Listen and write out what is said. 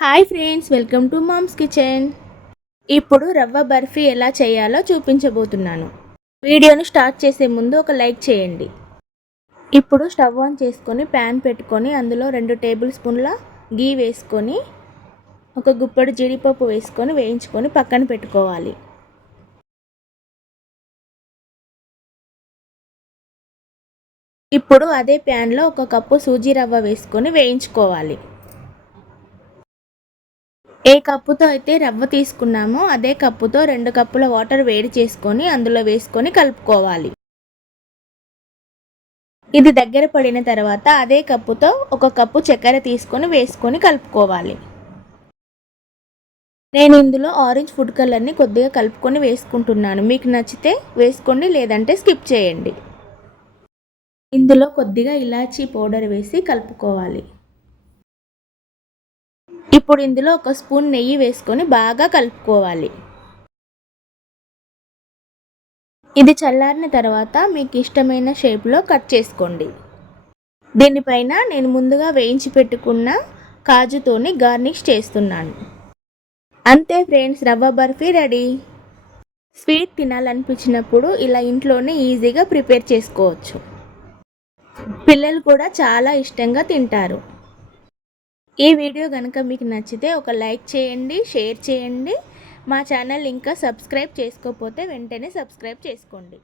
Hi friends, welcome to mom's kitchen. ఇప్పుడు రవ్వ బర్ఫీ ఎలా చేయాలో చూపించబోతున్నాను. వీడియోని స్టార్ట్ చేసే ముందు ఒక లైక్ చేయండి. ఇప్పుడు స్టవ్ ఆన్ చేసుకొని ప్యాన్ పెట్టుకొని అందులో 2 టేబుల్ స్పూన్ల గీ వేసుకొని ఒక గుప్పెడు జీడిపప్పు వేసుకొని వేయించుకొని పక్కన పెట్టుకోవాలి. ఇప్పుడు అదే ప్యాన్లో 1 కప్పు సూజీ రవ్వ వేసుకొని వేయించుకోవాలి. ఏ కప్పుతో అయితే రవ్వ తీసుకున్నామో అదే కప్పుతో 2 కప్పుల వాటర్ వేడి చేసుకొని అందులో వేసుకొని కలుపుకోవాలి. ఇది దగ్గర పడిన తర్వాత అదే కప్పుతో 1 కప్పు చక్కెర తీసుకొని వేసుకొని కలుపుకోవాలి. నేను ఇందులో ఆరెంజ్ ఫుడ్ కలర్ని కొద్దిగా కలుపుకొని వేసుకుంటున్నాను. మీకు నచ్చితే వేసుకోండి, లేదంటే స్కిప్ చేయండి. ఇందులో కొద్దిగా ఇలాచీ పౌడర్ వేసి కలుపుకోవాలి. ఇప్పుడు ఇందులో 1 స్పూన్ నెయ్యి వేసుకొని బాగా కలుపుకోవాలి. ఇది చల్లారిన తర్వాత మీకు ఇష్టమైన షేప్లో కట్ చేసుకోండి. దీనిపైన నేను ముందుగా వేయించి పెట్టుకున్న కాజుతోని గార్నిష్ చేస్తున్నాను. అంతే ఫ్రెండ్స్, రవ్వ బర్ఫీ రెడీ. స్వీట్ తినాలనిపించినప్పుడు ఇలా ఇంట్లోనే ఈజీగా ప్రిపేర్ చేసుకోవచ్చు. పిల్లలు కూడా చాలా ఇష్టంగా తింటారు. ఈ వీడియో కనుక మీకు నచ్చితే ఒక లైక్ చేయండి, షేర్ చేయండి. మా ఛానల్ ఇంకా సబ్స్క్రైబ్ చేసుకోకపోతే వెంటనే సబ్స్క్రైబ్ చేసుకోండి.